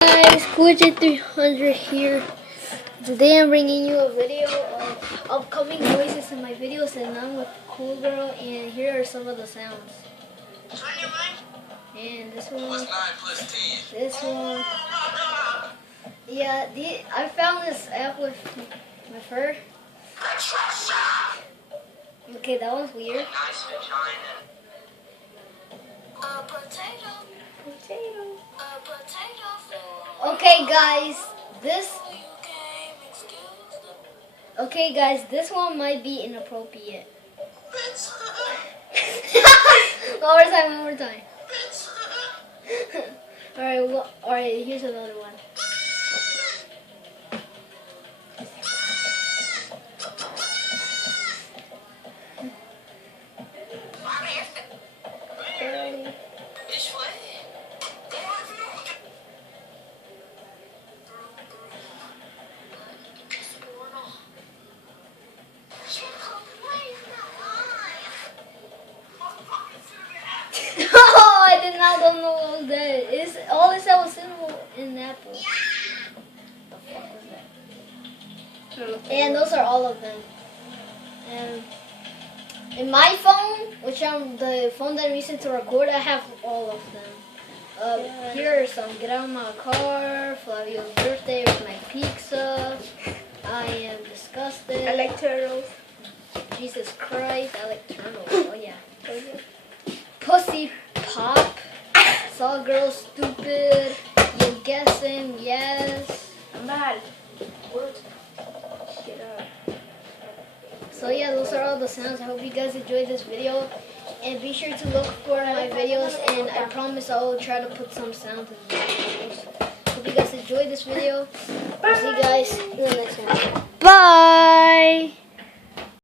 Guys, Coolj300 here. Today I'm bringing you a video of upcoming voices in my videos, and I'm with Cool Girl, and here are some of the sounds. And this one. What's 9 plus 10? This one. Yeah, I found this app with her. Okay, that one's weird. Nice vagina. A potato. Potato. A potato. Okay, guys, this one might be inappropriate. One more time. Alright, here's another one. This way. Oh, I did not don't know what was that. All it said was symbol in Apple. The fuck was that? And those are all of them. And in my phone, which the phone that I'm using to record, I have all of them. Here are some. Get out of my car. Flavio's birthday with my pizza. I am disgusted. I like turtles. Jesus Christ, I like turtles. Oh yeah. Pussy pop. Saw girl stupid. You guessing? Yes. I'm bad. Words. Shut up. So yeah, those are all the sounds. I hope you guys enjoyed this video. And be sure to look for my videos, and I promise I will try to put some sounds in the videos. Hope you guys enjoyed this video. I'll see you guys in the next one.